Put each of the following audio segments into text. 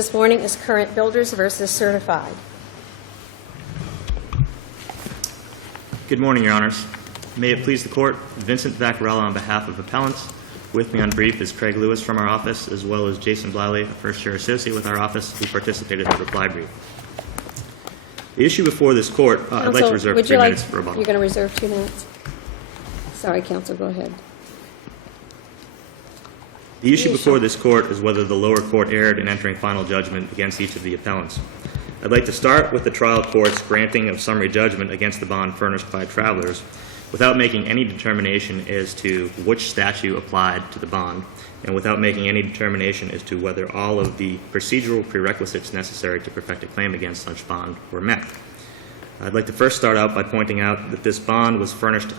this morning is Current Builders versus Certified. Good morning, Your Honors. May it please the Court, Vincent Vaccarella on behalf of Appellants. With me on brief is Craig Lewis from our office, as well as Jason Bliley, a first-year associate with our office, who participated in the reply brief. The issue before this Court, I'd like to reserve 3 minutes for rebuttal. You're going to reserve 2 minutes? Sorry, Counsel, go ahead. The issue before this Court is whether the lower court erred in entering final judgment against each of the appellants. I'd like to start with the trial court's granting of summary judgment against the bond furnished by Travelers without making any determination as to which statute applied to the bond and without making any determination as to whether all of the procedural prerequisites necessary to perfect a claim against such bond were met. I'd like to first start out by pointing out that this bond was furnished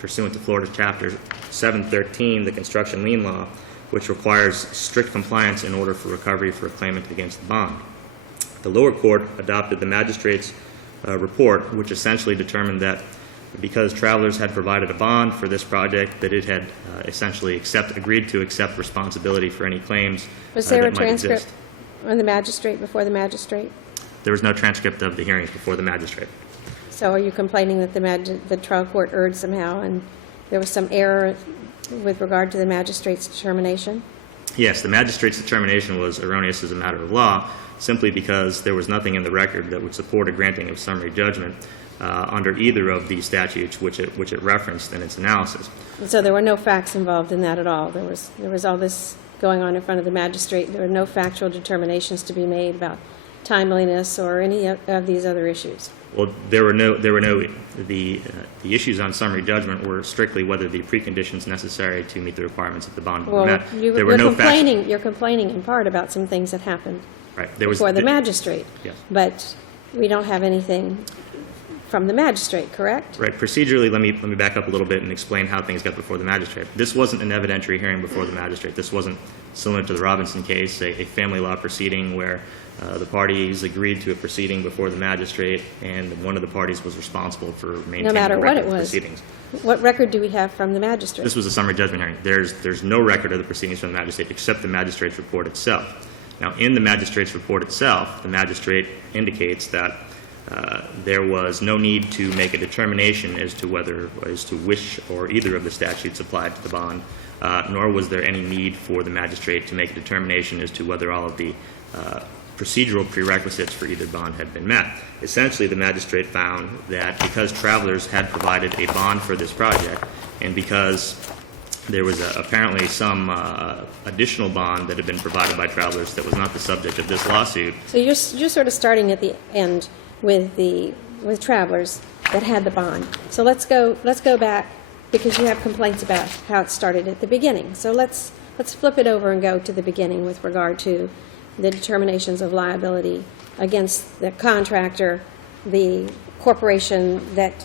pursuant to Florida Chapter 713, the construction lien law, which requires strict compliance in order for recovery for a claimant against the bond. The lower court adopted the magistrate's report, which essentially determined that because Travelers had provided a bond for this project, that it had essentially agreed to accept responsibility for any claims Was there a that might exist. transcript on the magistrate before the magistrate? There was no transcript of the hearings before the magistrate. So are you complaining that the trial court erred somehow and there was some error with regard to the magistrate's determination? Yes, the magistrate's determination was erroneous as a matter of law, simply because there was nothing in the record that would support a granting of summary judgment under either of these statutes which it referenced in its analysis. And so there were no facts involved in that at all. There was all this going on in front of the magistrate. There were no factual determinations to be made about timeliness or any of these other issues. Well, the issues on summary judgment were strictly whether the preconditions necessary to meet the requirements of the bond were met. You're complaining in part about some things that happened before the magistrate. Yes. But we don't have anything from the magistrate, correct? Right. Procedurally, let me back up a little bit and explain how things got before the magistrate. This wasn't an evidentiary hearing before the magistrate. This wasn't similar to the Robinson case, a family law proceeding where the parties agreed to a proceeding before the magistrate, and one of the parties was responsible for maintaining No matter the what record it of the was. proceedings. What record do we have from the magistrate? This was a summary judgment hearing. There's no record of the proceedings from the magistrate except the magistrate's report itself. Now, in the magistrate's report itself, the magistrate indicates that there was no need to make a determination as to which or either of the statutes applied to the bond, nor was there any need for the magistrate to make a determination as to whether all of the procedural prerequisites for either bond had been met. Essentially, the magistrate found that because Travelers had provided a bond for this project, and because there was apparently some additional bond that had been provided by Travelers that was not the subject of this lawsuit. So you're sort of starting at the end with Travelers that had the bond. So let's go back, because you have complaints about how it started at the beginning. So let's flip it over and go to the beginning with regard to the determinations of liability against the contractor, the corporation that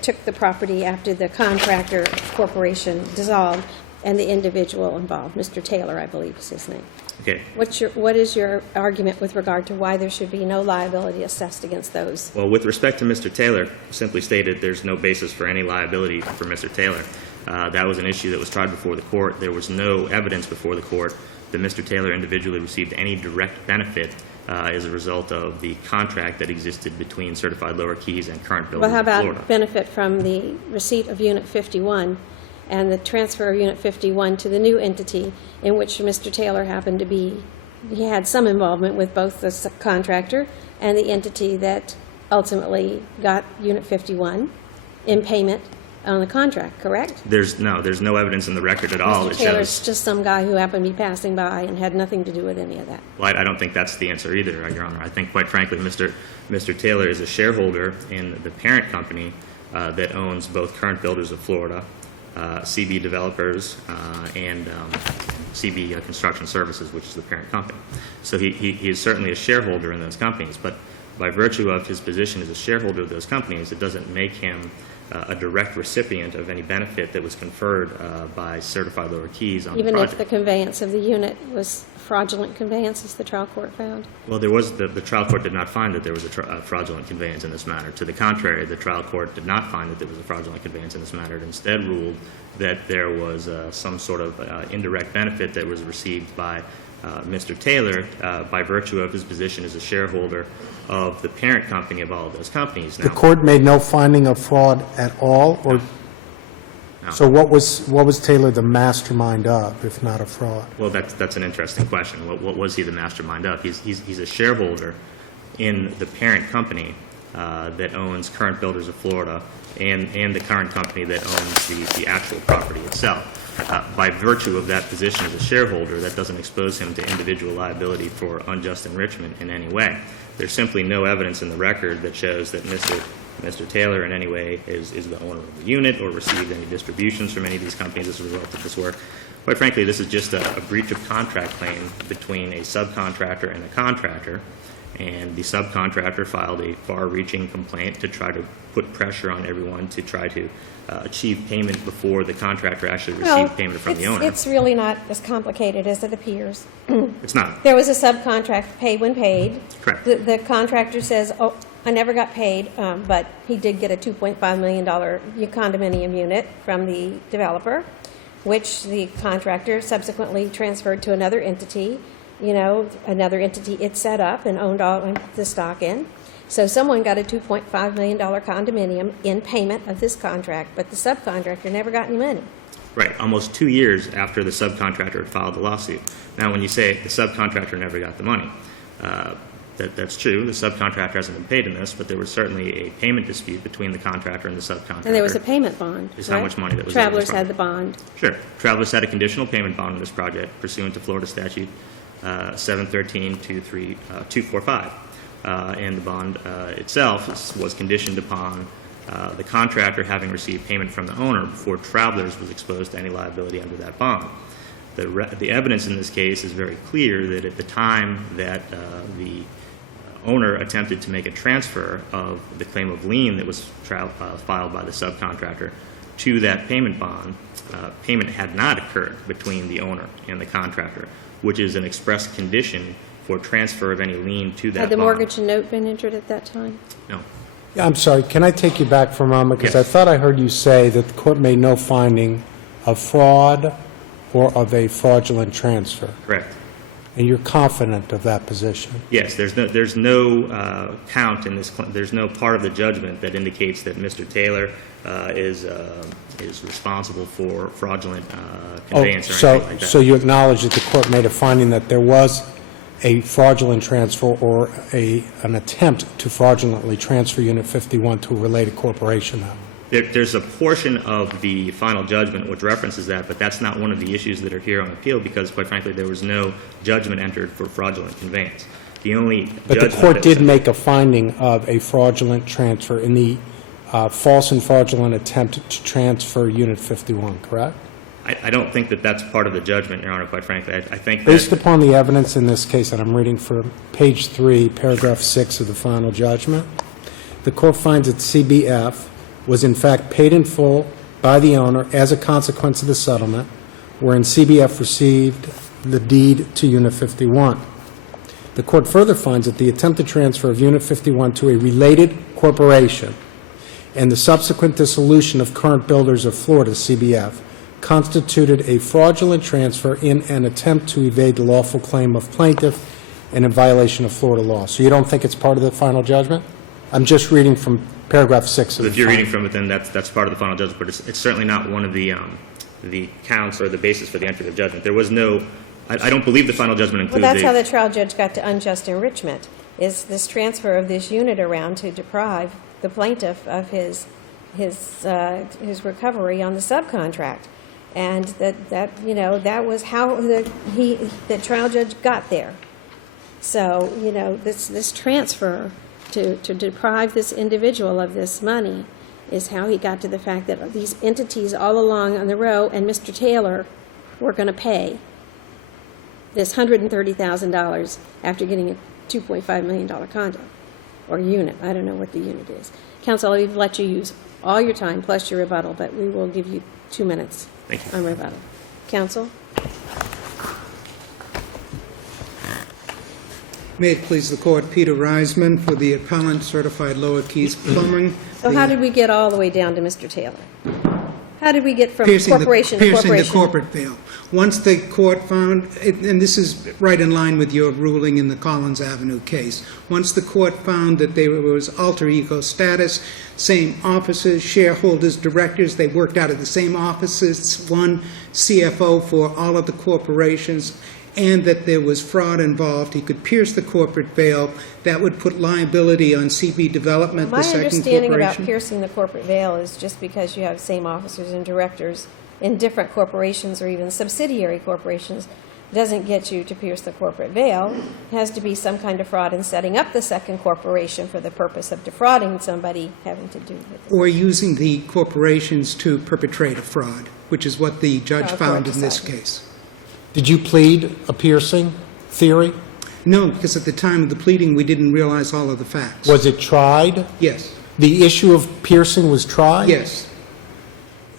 took the property after the contractor corporation dissolved, and the individual involved. Mr. Taylor, I believe is his name. Okay. What is your argument with regard to why there should be no liability assessed against those? Well, with respect to Mr. Taylor, simply stated, there's no basis for any liability for Mr. Taylor. That was an issue that was tried before the court. There was no evidence before the court that Mr. Taylor individually received any direct benefit as a result of the contract that existed between Certified Lower Keys and Current Builders Well, how of Florida. about benefit from the receipt of Unit 51 and the transfer of Unit 51 to the new entity in which Mr. Taylor happened to be? He had some involvement with both the contractor and the entity that ultimately got Unit 51 in payment on the contract, correct? There's no evidence in the record at all. Mr. Taylor's just some guy who happened to be passing by and had nothing to do with any of that. Well, I don't think that's the answer either, Your Honor. I think, quite frankly, Mr. Taylor is a shareholder in the parent company that owns both Current Builders of Florida, CB Developers, and CB Construction Services, which is the parent company. So he is certainly a shareholder in those companies, but by virtue of his position as a shareholder of those companies, it doesn't make him a direct recipient of any benefit that was conferred by certified lower keys on Even the if project. the conveyance of the unit was fraudulent conveyance, as the trial court found? Well, there was the trial court did not find that there was a fraudulent conveyance in this matter. To the contrary, the trial court did not find that there was a fraudulent conveyance in this matter. It instead ruled that there was some sort of indirect benefit that was received by Mr. Taylor by virtue of his position as a shareholder of the parent company of all of those companies. The court made no finding of fraud at all, or? No. So what was Taylor the mastermind of, if not a fraud? Well, that's an interesting question. What was he the mastermind of? He's a shareholder in the parent company that owns Current Builders of Florida and the current company that owns the actual property itself. By virtue of that position as a shareholder, that doesn't expose him to individual liability for unjust enrichment in any way. There's simply no evidence in the record that shows that Mr. Taylor in any way is the owner of the unit or received any distributions from any of these companies as a result of this work. Quite frankly, this is just a breach of contract claim between a subcontractor and a contractor, and the subcontractor filed a far-reaching complaint to try to put pressure on everyone to try to achieve payment before the contractor actually received payment from the owner. It's really not as complicated as it appears. It's not. There was a subcontract, paid when paid. Correct. The contractor says, oh, I never got paid, but he did get a $2.5 million condominium unit from the developer, which the contractor subsequently transferred to another entity, another entity it set up and owned all the stock in. So someone got a $2.5 million condominium in payment of this contract, but the subcontractor never got any money. Right, almost 2 years after the subcontractor had filed the lawsuit. Now, when you say the subcontractor never got the money, that's true. The subcontractor hasn't been paid in this, but there was certainly a payment dispute between the contractor and the subcontractor. And there was a payment bond. Is right? how much money that was owed in this Travelers had the bond. Sure. Travelers had a conditional payment bond on this project pursuant to Florida Statute 713-245. And the bond itself was conditioned upon the contractor having received payment from the owner before Travelers was exposed to any liability under that bond. The evidence in this case is very clear that at the time that the owner attempted to make a transfer of the claim of lien that was filed by the subcontractor to that payment bond, payment had not occurred between the owner and the contractor, which is an express condition for transfer of any lien to that bond. Had the mortgage and note been entered at that time? No. Yeah, I'm sorry, can I take you back for a moment? Because Yes. I thought I heard you say that the court made no finding of fraud or of a fraudulent transfer. Correct. And you're confident of that position? Yes, there's no count in this. There's no part of the judgment that indicates that Mr. Taylor is responsible for fraudulent conveyance or anything like that. So you acknowledge that the court made a finding that there was a fraudulent transfer or an attempt to fraudulently transfer Unit 51 to a related corporation now? There's a portion of the final judgment which references that, but that's not one of the issues that are here on appeal because, quite frankly, there was no judgment entered for fraudulent conveyance. The only But the judgment court that did was- make a finding of a fraudulent transfer in the false and fraudulent attempt to transfer Unit 51, correct? I don't think that that's part of the judgment, Your Honor, quite frankly. I think Based that upon the evidence in this case, and I'm reading from page 3, paragraph 6 of the final judgment, the court finds that CBF was in fact paid in full by the owner as a consequence of the settlement, wherein CBF received the deed to Unit 51. The court further finds that the attempted transfer of Unit 51 to a related corporation and the subsequent dissolution of Current Builders of Florida, CBF, constituted a fraudulent transfer in an attempt to evade the lawful claim of plaintiff and in violation of Florida law. So you don't think it's part of the final judgment? I'm just reading from paragraph 6 So of if the you're final. reading from it, then that's part of the final judgment, but it's certainly not one of the counts or the basis for the entry of judgment. There was no, I don't believe the final judgment Well, includes that's how the trial judge got to unjust enrichment, is this transfer of this unit around to deprive the plaintiff of his recovery on the subcontract. And that was how the trial judge got there. So, this transfer to deprive this individual of this money is how he got to the fact that these entities all along on the row and Mr. Taylor were going to pay this $130,000 after getting a $2.5 million condo or unit. I don't know what the unit is. Counsel, we've let you use all your time plus your rebuttal, but we will give you 2 minutes Thank you. on rebuttal. Counsel? May it please the Court, Peter Reisman for the Appellant, Certified Lower Keys Plumbing. So how did we get all the way down to Mr. Taylor? How did we get from Piercing corporation to corporation? the corporate veil. Once the court found, and this is right in line with your ruling in the Collins Avenue case, once the court found that there was alter ego status, same offices, shareholders, directors, they worked out of the same offices, one CFO for all of the corporations, and that there was fraud involved, he could pierce the corporate veil. That would put liability on CB Development, the My second understanding about corporation. piercing the corporate veil is just because you have same officers and directors in different corporations or even subsidiary corporations doesn't get you to pierce the corporate veil. It has to be some kind of fraud in setting up the second corporation for the purpose of defrauding somebody having to do with it. Or using the corporations to perpetrate a fraud, which is what the judge found in this decided. case. Did you plead a piercing theory? No, because at the time of the pleading, we didn't realize all of the facts. Was it tried? Yes, The issue of piercing was tried? yes.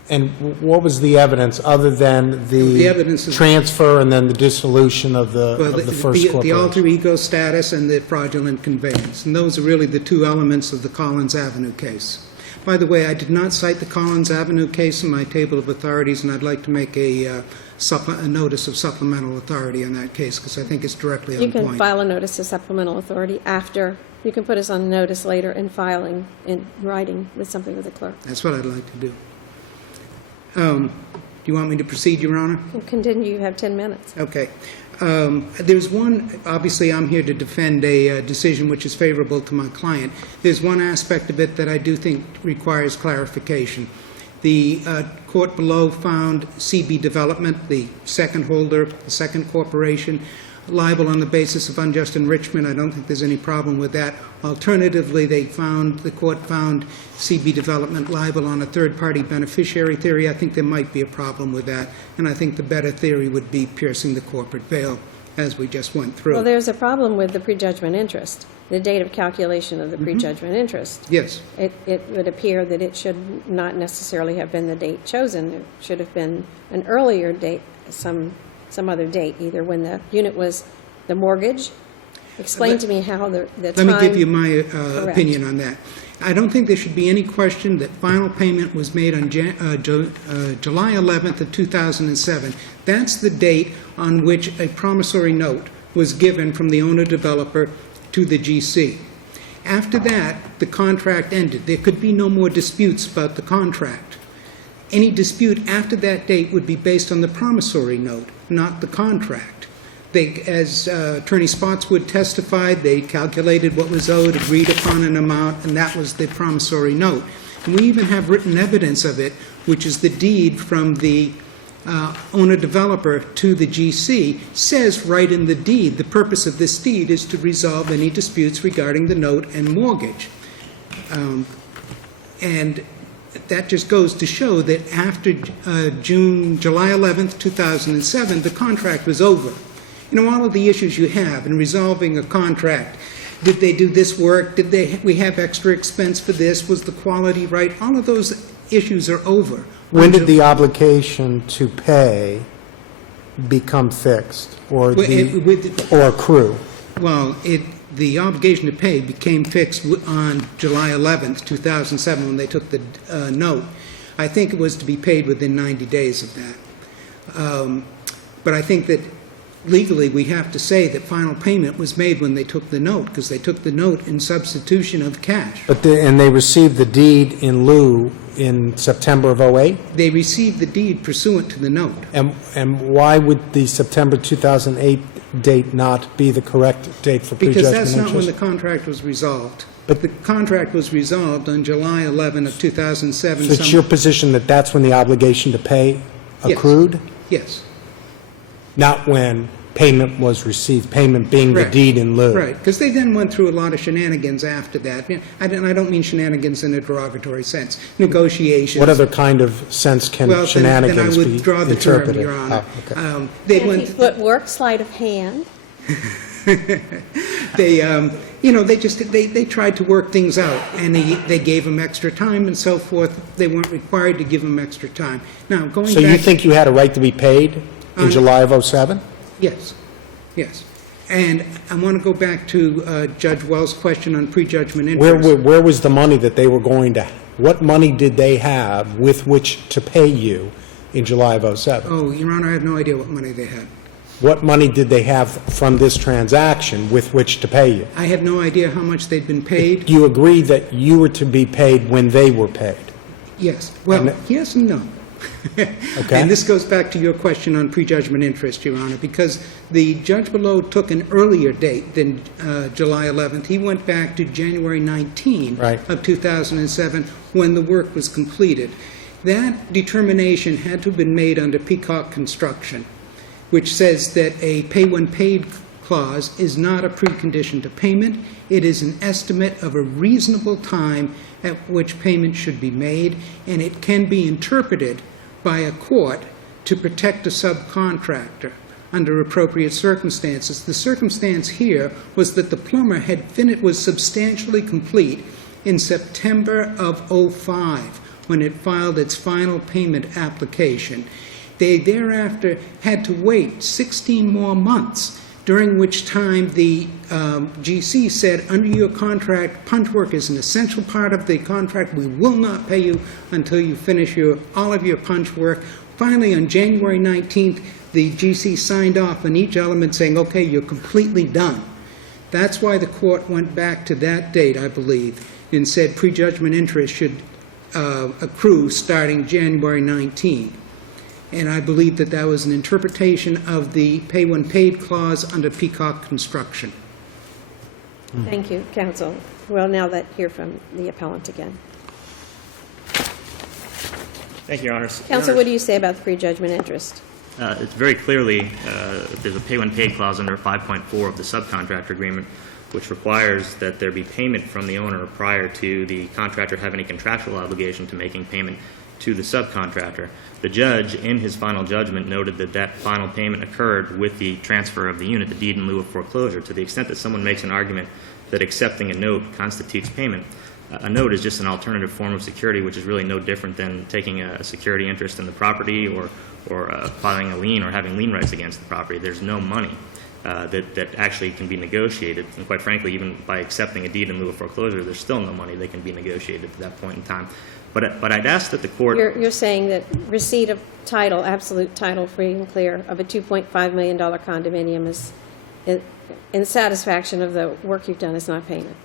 And what was the evidence other than The evidence is- transfer and then the dissolution of Well, the first corporation? the alter ego status and the fraudulent conveyance. And those are really the two elements of the Collins Avenue case. By the way, I did not cite the Collins Avenue case in my table of authorities, and I'd like to make a notice of supplemental authority on that case, because I think it's directly You on can point. file a notice of supplemental authority after, you can put us on notice later in filing, in writing with something with the clerk. That's what I'd like to do. Do you want me to proceed, Your Honor? Continue, you have 10 minutes. Okay. There's one, obviously I'm here to defend a decision which is favorable to my client. There's one aspect of it that I do think requires clarification. The court below found CB Development, the second holder, the second corporation, liable on the basis of unjust enrichment. I don't think there's any problem with that. Alternatively, the court found CB Development liable on a third-party beneficiary theory. I think there might be a problem with that, and I think the better theory would be piercing the corporate veil, as we just went through. Well, there's a problem with the prejudgment interest, the date of calculation of the prejudgment interest. Yes. It would appear that it should not necessarily have been the date chosen. It should have been an earlier date, some other date, either when the unit was the mortgage. Explain to me how the time... Let me give you my Correct. opinion on that. I don't think there should be any question that final payment was made on July 11th of 2007. That's the date on which a promissory note was given from the owner-developer to the GC. After that, the contract ended. There could be no more disputes about the contract. Any dispute after that date would be based on the promissory note, not the contract. As Attorney Spotswood testified, they calculated what was owed, agreed upon an amount, and that was the promissory note. And we even have written evidence of it, which is the deed from the owner-developer to the GC, says right in the deed, the purpose of this deed is to resolve any disputes regarding the note and mortgage. And that just goes to show that after July 11th, 2007, the contract was over. You know, all of the issues you have in resolving a contract, did they do this work? Did we have extra expense for this? Was the quality right? All of those issues are over. When did the obligation to pay become fixed or accrue? Well, the obligation to pay became fixed on July 11th, 2007, when they took the note. I think it was to be paid within 90 days of that. But I think that legally we have to say that final payment was made when they took the note, because they took the note in substitution of cash. And they received the deed in lieu in September of '08? They received the deed pursuant to the note. And why would the September 2008 date not be the correct date for prejudgment Because interest? that's not when the contract was resolved. But the contract was resolved on July 11 of 2007. So it's your position that that's when the obligation to pay Yes. accrued? Yes. Not when payment was received, payment being the Correct. deed in lieu? Right, because they then went through a lot of shenanigans after that. I don't mean shenanigans in a derogatory sense. Negotiations. What other kind of sense can Well, shenanigans then I be withdraw the term, interpreted? Your Honor. Oh, okay. They Fancy went. footwork, sleight of hand. They tried to work things out, and they gave them extra time and so forth. They weren't required to give them extra time. Now, going back... So you think you had a right to be paid in July of '07? Yes, yes. And I want to go back to Judge Wells' question on prejudgment interest. Where was the money that they were going to, what money did they have with which to pay you in July of '07? Oh, Your Honor, I have no idea what money they had. What money did they have from this transaction with which to pay you? I have no idea how much they'd been paid. Do you agree that you were to be paid when they were paid? Yes. Well, yes and no. Okay. And this goes back to your question on prejudgment interest, Your Honor, because the judge below took an earlier date than July 11th. He went back to January 19 of 2007 when the work was completed. That determination had to have been made under Peacock Construction, which says that a pay-when-paid clause is not a precondition to payment. It is an estimate of a reasonable time at which payment should be made, and it can be interpreted by a court to protect a subcontractor under appropriate circumstances. The circumstance here was that the plumber was substantially complete in September of '05 when it filed its final payment application. They thereafter had to wait 16 more months, during which time the GC said, under your contract, punch work is an essential part of the contract. We will not pay you until you finish all of your punch work. Finally, on January 19th, the GC signed off on each element saying, okay, you're completely done. That's why the court went back to that date, I believe, and said prejudgment interest should accrue starting January 19. And I believe that that was an interpretation of the pay-when-paid clause under Peacock Construction. Thank you, counsel. We'll now hear from the appellant again. Thank you, Your Honors. Counsel, what do you say about the prejudgment interest? It's very clearly, there's a pay-when-paid clause under 5.4 of the subcontractor agreement, which requires that there be payment from the owner prior to the contractor having a contractual obligation to making payment to the subcontractor. The judge, in his final judgment, noted that that final payment occurred with the transfer of the unit, the deed in lieu of foreclosure. To the extent that someone makes an argument that accepting a note constitutes payment, a note is just an alternative form of security, which is really no different than taking a security interest in the property or filing a lien or having lien rights against the property. There's no money that actually can be negotiated. And quite frankly, even by accepting a deed in lieu of foreclosure, there's still no money that can be negotiated at that point in time. But I'd ask that the court... You're saying that receipt of title, absolute title, free and clear, of a $2.5 million condominium is, in satisfaction of the work you've done, is not payment?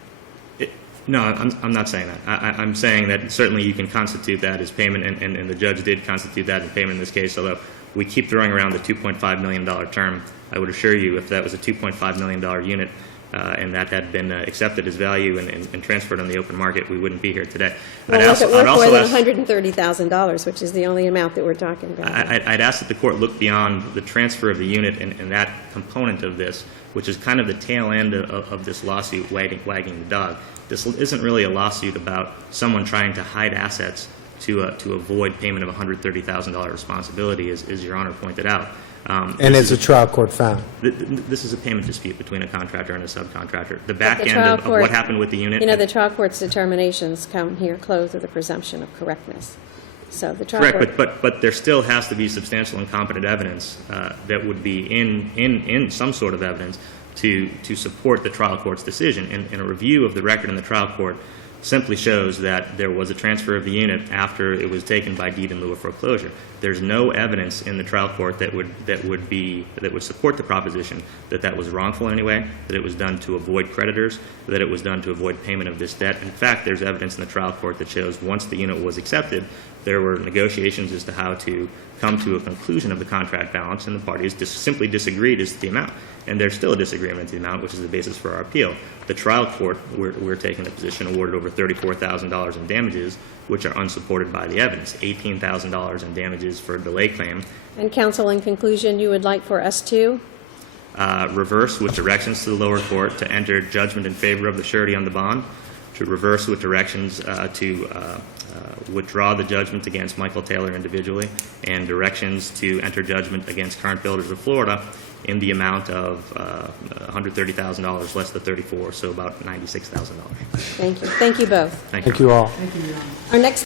No, I'm not saying that. I'm saying that certainly you can constitute that as payment, and the judge did constitute that as payment in this case, although we keep throwing around the $2.5 million term. I would assure you if that was a $2.5 million unit, and that had been accepted as value and transferred on the open market, we wouldn't be here today. Well, was it worth more than $130,000, which is the only amount that we're talking about? I'd ask that the court look beyond the transfer of the unit and that component of this, which is kind of the tail end of this lawsuit wagging the dog. This isn't really a lawsuit about someone trying to hide assets to avoid payment of $130,000 responsibility, as Your Honor pointed out. And as the trial court found. This is a payment dispute between a contractor and a subcontractor. The back end of what happened with the unit... You know, the trial court's determinations come here clothed with a presumption of correctness. So the trial court... Correct, but there still has to be substantial and competent evidence that would be in some sort of evidence to support the trial court's decision. And a review of the record in the trial court simply shows that there was a transfer of the unit after it was taken by deed in lieu of foreclosure. There's no evidence in the trial court that would support the proposition that that was wrongful in any way, that it was done to avoid creditors, that it was done to avoid payment of this debt. In fact, there's evidence in the trial court that shows once the unit was accepted, there were negotiations as to how to come to a conclusion of the contract balance, and the parties simply disagreed as to the amount. And there's still a disagreement as to the amount, which is the basis for our appeal. The trial court, we're taking the position, awarded over $34,000 in damages, which are unsupported by the evidence, $18,000 in damages for a delay claim. And counsel, in conclusion, you would like for us to? Reverse with directions to the lower court to enter judgment in favor of the surety on the bond, to reverse with directions to withdraw the judgment against Michael Taylor individually, and directions to enter judgment against Current Builders of Florida in the amount of $130,000 less the 34, so about $96,000. Thank you. Thank you both. Thank you. Thank you all. Our next